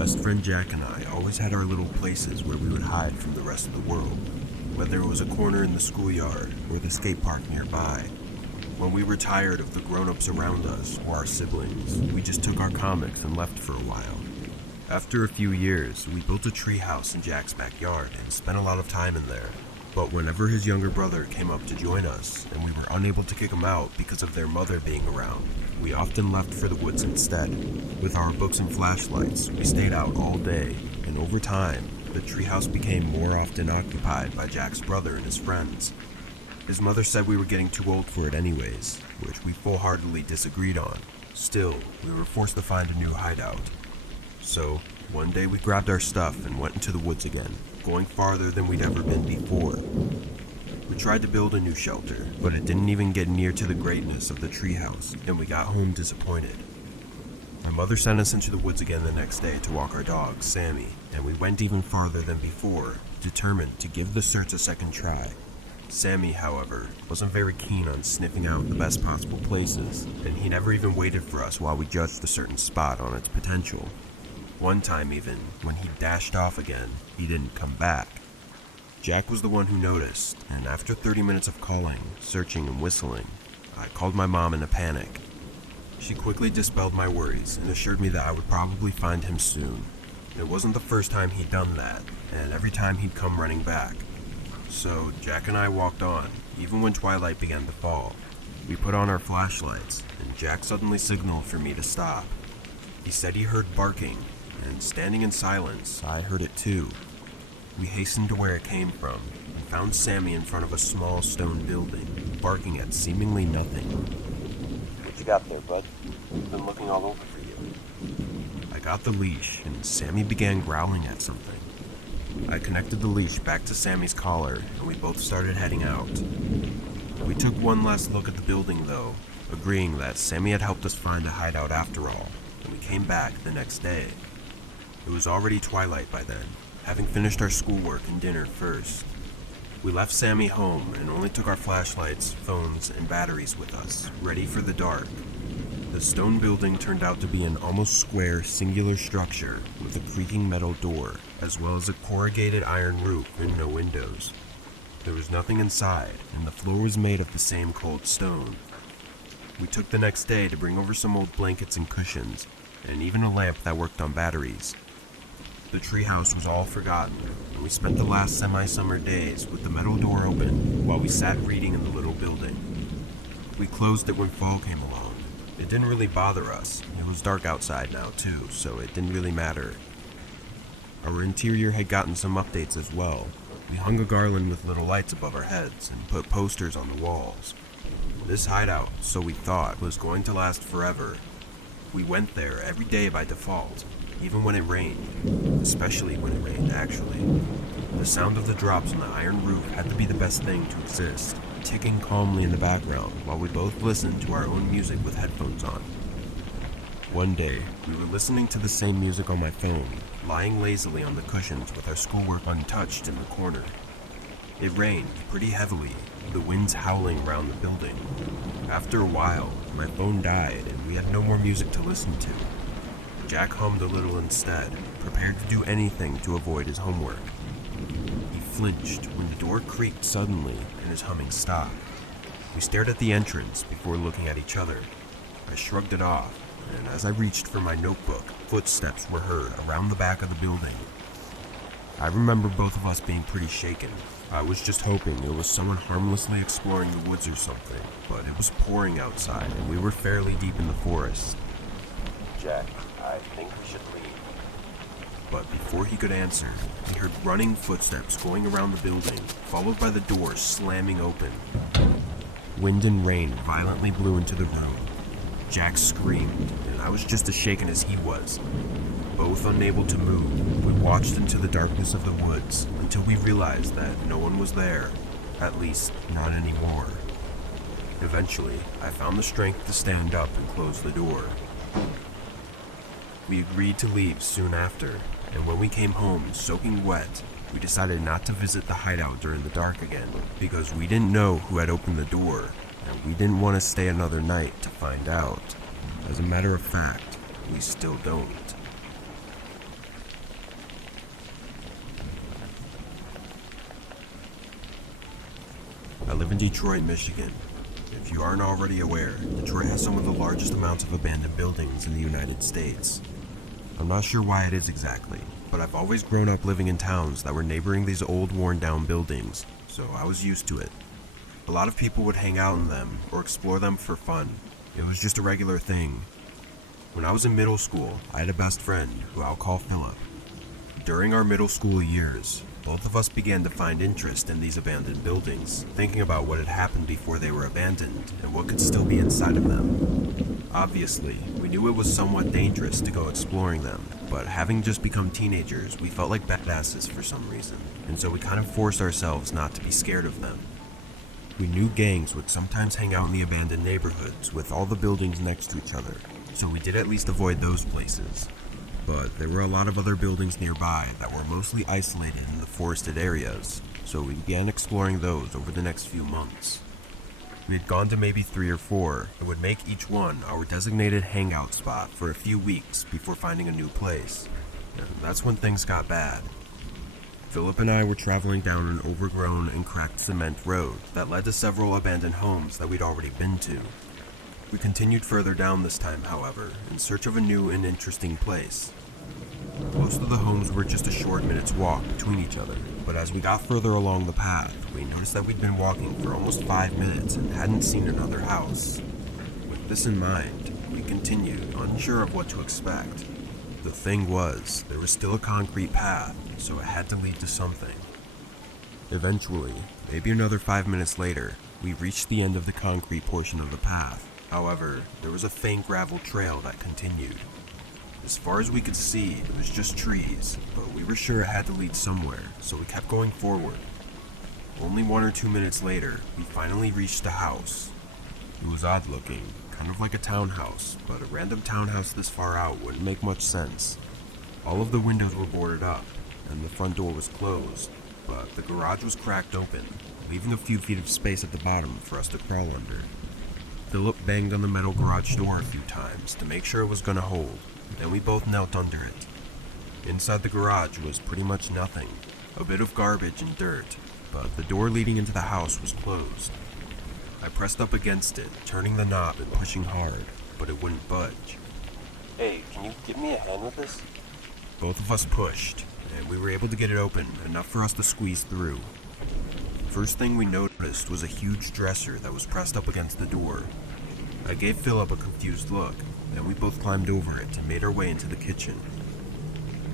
best friend Jack and I always had our little places where we would hide from the rest of the world, whether it was a corner in the schoolyard or the skate park nearby. When we were tired of the grown-ups around us or our siblings, we just took our comics and left for a while. After a few years, we built a treehouse in Jack's backyard and spent a lot of time in there. But whenever his younger brother came up to join us, and we were unable to kick him out because of their mother being around, we often left for the woods instead. With our books and flashlights, we stayed out all day, and over time, the treehouse became more often occupied by Jack's brother and his friends. His mother said we were getting too old for it anyways, which we full-heartedly disagreed on. Still, we were forced to find a new hideout. So, one day we grabbed our stuff and went into the woods again, going farther than we'd ever been before. We tried to build a new shelter, but it didn't even get near to the greatness of the treehouse, and we got home disappointed. My mother sent us into the woods again the next day to walk our dog, Sammy, and we went even farther than before, determined to give the search a second try. Sammy, however, wasn't very keen on sniffing out the best possible places, and he never even waited for us while we judged a certain spot on its potential. One time even, when he dashed off again, he didn't come back. Jack was the one who noticed, and after 30 minutes of calling, searching, and whistling, I called my mom in a panic. She quickly dispelled my worries and assured me that I would probably find him soon. It wasn't the first time he'd done that, and every time he'd come running back. So Jack and I walked on, even when twilight began to fall. We put on our flashlights, and Jack suddenly signaled for me to stop. He said he heard barking, and standing in silence, I heard it too. We hastened to where it came from, and found Sammy in front of a small stone building, barking at seemingly nothing. "What you got there, bud? I've been looking all over for you." I got the leash, and Sammy began growling at something. I connected the leash back to Sammy's collar, and we both started heading out. We took one last look at the building, though, agreeing that Sammy had helped us find a hideout after all, and we came back the next day. It was already twilight by then, having finished our schoolwork and dinner first. We left Sammy home and only took our flashlights, phones, and batteries with us, ready for the dark. The stone building turned out to be an almost square, singular structure with a creaking metal door, as well as a corrugated iron roof and no windows. There was nothing inside, and the floor was made of the same cold stone. We took the next day to bring over some old blankets and cushions, and even a lamp that worked on batteries. The treehouse was all forgotten, and we spent the last semi-summer days with the metal door open while we sat reading in the little building. We closed it when fall came along. It didn't really bother us. It was dark outside now too, so it didn't really matter. Our interior had gotten some updates as well. We hung a garland with little lights above our heads and put posters on the walls. This hideout, so we thought, was going to last forever. We went there every day by default, even when it rained, especially when it rained actually. The sound of the drops on the iron roof had to be the best thing to exist, ticking calmly in the background while we both listened to our own music with headphones on. One day, we were listening to the same music on my phone, lying lazily on the cushions with our schoolwork untouched in the corner. It rained pretty heavily, the winds howling around the building. After a while, my phone died and we had no more music to listen to. Jack hummed a little instead, prepared to do anything to avoid his homework. He flinched when the door creaked suddenly and his humming stopped. We stared at the entrance before looking at each other. I shrugged it off, and as I reached for my notebook, footsteps were heard around the back of the building. I remember both of us being pretty shaken. I was just hoping it was someone harmlessly exploring the woods or something, but it was pouring outside and we were fairly deep in the forest. "Jack, I think we should leave." But before he could answer, we heard running footsteps going around the building, followed by the door slamming open. Wind and rain violently blew into the room. Jack screamed, and I was just as shaken as he was. Both unable to move, we watched into the darkness of the woods until we realized that no one was there, at least not anymore. Eventually, I found the strength to stand up and close the door. We agreed to leave soon after, and when we came home soaking wet, we decided not to visit the hideout during the dark again, because we didn't know who had opened the door, and we didn't want to stay another night to find out. As a matter of fact, we still don't. Detroit, Michigan. If you aren't already aware, Detroit has some of the largest amounts of abandoned buildings in the United States. I'm not sure why it is exactly, but I've always grown up living in towns that were neighboring these old worn-down buildings, so I was used to it. A lot of people would hang out in them or explore them for fun. It was just a regular thing. When I was in middle school, I had a best friend who I'll call Philip. During our middle school years, both of us began to find interest in these abandoned buildings, thinking about what had happened before they were abandoned and what could still be inside of them. Obviously, we knew it was somewhat dangerous to go exploring them, but having just become teenagers, we felt like badasses for some reason, and so we kind of forced ourselves not to be scared of them. We knew gangs would sometimes hang out in the abandoned neighborhoods with all the buildings next to each other, so we did at least avoid those places. But there were a lot of other buildings nearby that were mostly isolated in the forested areas, so we began exploring those over the next few months. We had gone to maybe 3 or 4 and would make each one our designated hangout spot for a few weeks before finding a new place. And that's when things got bad. Philip and I were traveling down an overgrown and cracked cement road that led to several abandoned homes that we'd already been to. We continued further down this time, however, in search of a new and interesting place. Most of the homes were just a short minute's walk between each other, but as we got further along the path, we noticed that we'd been walking for almost 5 minutes and hadn't seen another house. With this in mind, we continued, unsure of what to expect. The thing was, there was still a concrete path, so it had to lead to something. Eventually, maybe another 5 minutes later, we reached the end of the concrete portion of the path. However, there was a faint gravel trail that continued. As far as we could see, it was just trees, but we were sure it had to lead somewhere, so we kept going forward. Only 1 or 2 minutes later, we finally reached a house. It was odd looking, kind of like a townhouse, but a random townhouse this far out wouldn't make much sense. All of the windows were boarded up, and the front door was closed, but the garage was cracked open, leaving a few feet of space at the bottom for us to crawl under. Philip banged on the metal garage door a few times to make sure it was gonna hold, then we both knelt under it. Inside the garage was pretty much nothing, a bit of garbage and dirt, but the door leading into the house was closed. I pressed up against it, turning the knob and pushing hard, but it wouldn't budge. Hey, can you give me a hand with this? Both of us pushed, and we were able to get it open, enough for us to squeeze through. First thing we noticed was a huge dresser that was pressed up against the door. I gave Philip a confused look, and we both climbed over it and made our way into the kitchen.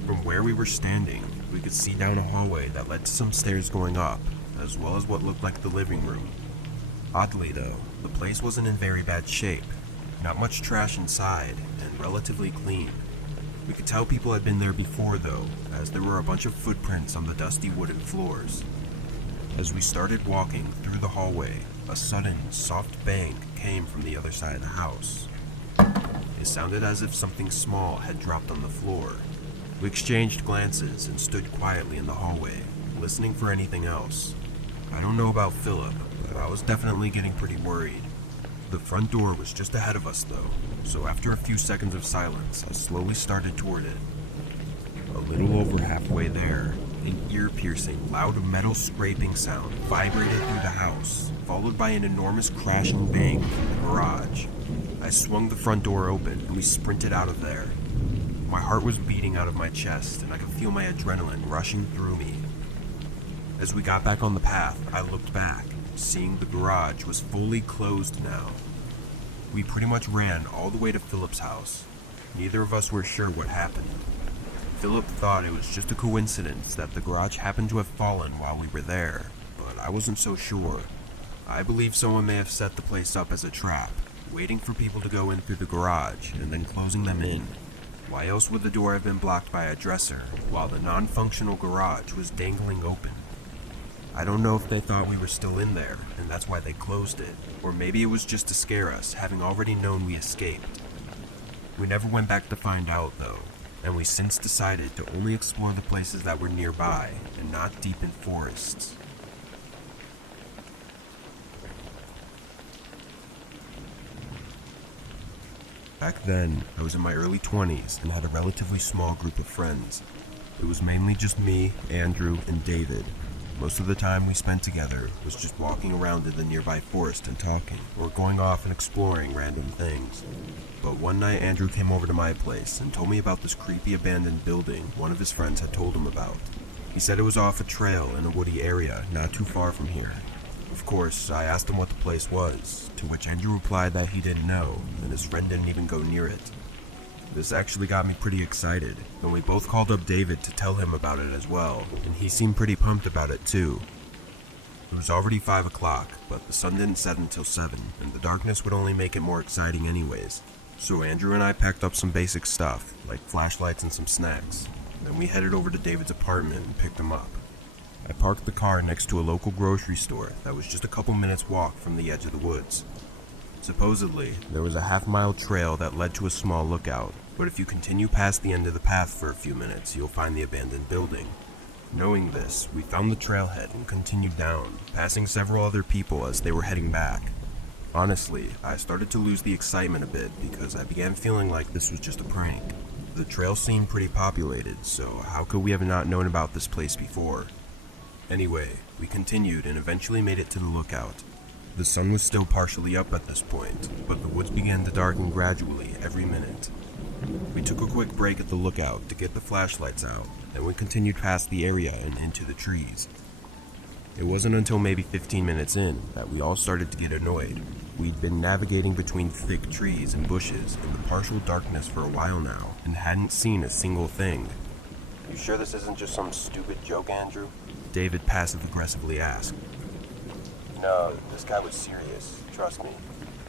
From where we were standing, we could see down a hallway that led to some stairs going up, as well as what looked like the living room. Oddly though, the place wasn't in very bad shape, not much trash inside, and relatively clean. We could tell people had been there before though, as there were a bunch of footprints on the dusty wooden floors. As we started walking through the hallway, a sudden, soft bang came from the other side of the house. It sounded as if something small had dropped on the floor. We exchanged glances and stood quietly in the hallway, listening for anything else. I don't know about Philip, but I was definitely getting pretty worried. The front door was just ahead of us though, so after a few seconds of silence, I slowly started toward it. A little over halfway there, an ear-piercing, loud metal scraping sound vibrated through the house, followed by an enormous crashing bang from the garage. I swung the front door open and we sprinted out of there. My heart was beating out of my chest and I could feel my adrenaline rushing through me. As we got back on the path, I looked back, seeing the garage was fully closed now. We pretty much ran all the way to Philip's house. Neither of us were sure what happened. Philip thought it was just a coincidence that the garage happened to have fallen while we were there, but I wasn't so sure. I believe someone may have set the place up as a trap, waiting for people to go in through the garage and then closing them in. Why else would the door have been blocked by a dresser, while the non-functional garage was dangling open? I don't know if they thought we were still in there, and that's why they closed it, or maybe it was just to scare us, having already known we escaped. We never went back to find out, though, and we since decided to only explore the places that were nearby, and not deep in forests. Back then, I was in my early 20s and had a relatively small group of friends. It was mainly just me, Andrew, and David. Most of the time we spent together was just walking around in the nearby forest and talking, or going off and exploring random things. But one night Andrew came over to my place and told me about this creepy abandoned building one of his friends had told him about. He said it was off a trail in a woody area not too far from here. Of course, I asked him what the place was, to which Andrew replied that he didn't know, and his friend didn't even go near it. This actually got me pretty excited, and we both called up David to tell him about it as well, and he seemed pretty pumped about it too. It was already 5 o'clock, but the sun didn't set until 7, and the darkness would only make it more exciting anyways. So Andrew and I packed up some basic stuff, like flashlights and some snacks. Then we headed over to David's apartment and picked him up. I parked the car next to a local grocery store that was just a couple minutes walk from the edge of the woods. Supposedly, there was a half-mile trail that led to a small lookout, but if you continue past the end of the path for a few minutes, you'll find the abandoned building. Knowing this, we found the trailhead and continued down, passing several other people as they were heading back. Honestly, I started to lose the excitement a bit because I began feeling like this was just a prank. The trail seemed pretty populated, so how could we have not known about this place before? Anyway, we continued and eventually made it to the lookout. The sun was still partially up at this point, but the woods began to darken gradually every minute. We took a quick break at the lookout to get the flashlights out, then we continued past the area and into the trees. It wasn't until maybe 15 minutes in that we all started to get annoyed. We'd been navigating between thick trees and bushes in the partial darkness for a while now, and hadn't seen a single thing. You sure this isn't just some stupid joke, Andrew? David passive-aggressively asked. No, this guy was serious. Trust me.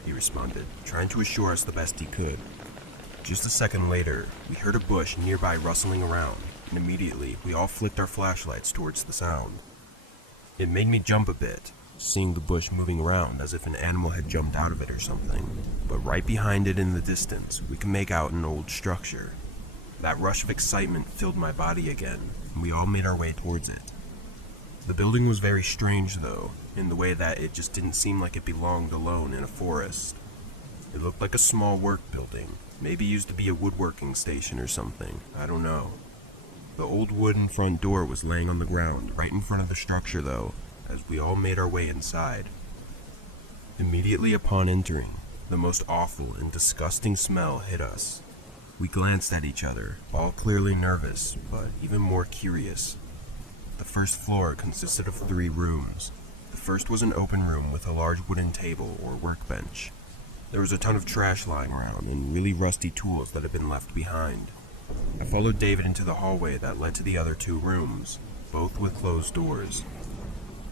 He responded, trying to assure us the best he could. Just a second later, we heard a bush nearby rustling around, and immediately we all flicked our flashlights towards the sound. It made me jump a bit, seeing the bush moving around as if an animal had jumped out of it or something. But right behind it in the distance, we could make out an old structure. That rush of excitement filled my body again, and we all made our way towards it. The building was very strange though, in the way that it just didn't seem like it belonged alone in a forest. It looked like a small work building, maybe used to be a woodworking station or something, I don't know. The old wooden front door was laying on the ground right in front of the structure though, as we all made our way inside. Immediately upon entering, the most awful and disgusting smell hit us. We glanced at each other, all clearly nervous, but even more curious. The first floor consisted of 3 rooms. The first was an open room with a large wooden table or workbench. There was a ton of trash lying around and really rusty tools that had been left behind. I followed David into the hallway that led to the other 2 rooms, both with closed doors.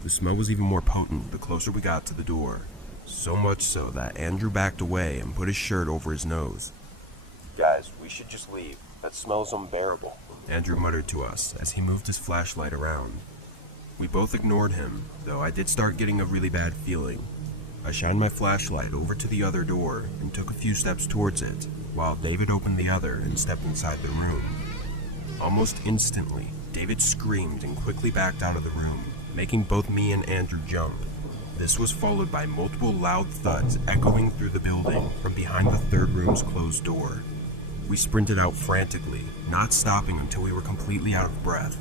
The smell was even more potent the closer we got to the door, so much so that Andrew backed away and put his shirt over his nose. Guys, we should just leave. That smells unbearable. Andrew muttered to us as he moved his flashlight around. We both ignored him, though I did start getting a really bad feeling. I shined my flashlight over to the other door and took a few steps towards it, while David opened the other and stepped inside the room. Almost instantly, David screamed and quickly backed out of the room, making both me and Andrew jump. This was followed by multiple loud thuds echoing through the building from behind the 3rd room's closed door. We sprinted out frantically, not stopping until we were completely out of breath.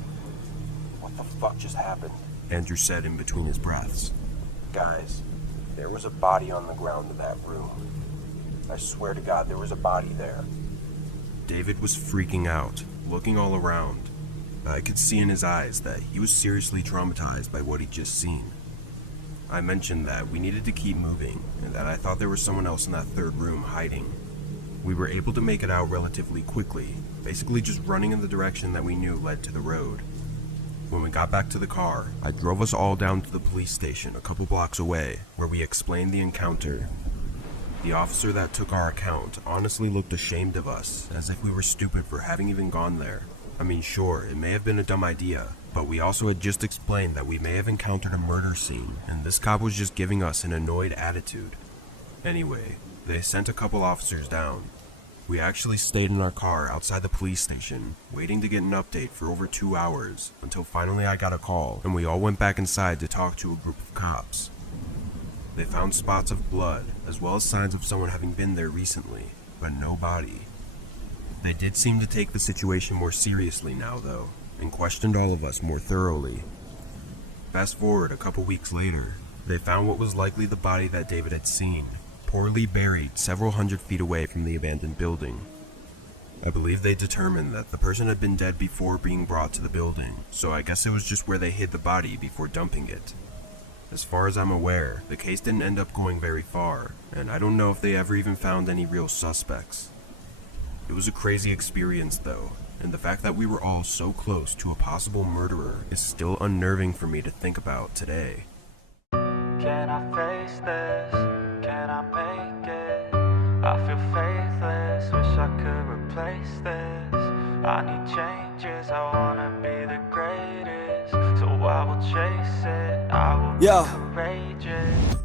What the fuck just happened? Andrew said in between his breaths. Guys, there was a body on the ground in that room. I swear to God, there was a body there. David was freaking out, looking all around. I could see in his eyes that he was seriously traumatized by what he'd just seen. I mentioned that we needed to keep moving, and that I thought there was someone else in that 3rd room hiding. We were able to make it out relatively quickly, basically just running in the direction that we knew led to the road. When we got back to the car, I drove us all down to the police station a couple blocks away, where we explained the encounter. The officer that took our account honestly looked ashamed of us, as if we were stupid for having even gone there. I mean, sure, it may have been a dumb idea, but we also had just explained that we may have encountered a murder scene, and this cop was just giving us an annoyed attitude. Anyway, they sent a couple officers down. We actually stayed in our car outside the police station, waiting to get an update for over 2 hours, until finally I got a call, and we all went back inside to talk to a group of cops. They found spots of blood, as well as signs of someone having been there recently, but no body. They did seem to take the situation more seriously now, though, and questioned all of us more thoroughly. Fast forward a couple weeks later, they found what was likely the body that David had seen, poorly buried several hundred feet away from the abandoned building. I believe they determined that the person had been dead before being brought to the building, so I guess it was just where they hid the body before dumping it. As far as I'm aware, the case didn't end up going very far, and I don't know if they ever even found any real suspects. It was a crazy experience though, and the fact that we were all so close to a possible murderer is still unnerving for me to think about today. Can I face this? Can I make it? I feel faithless, wish I could replace this. I need changes, I wanna be the greatest. So I will chase it, I will be courageous.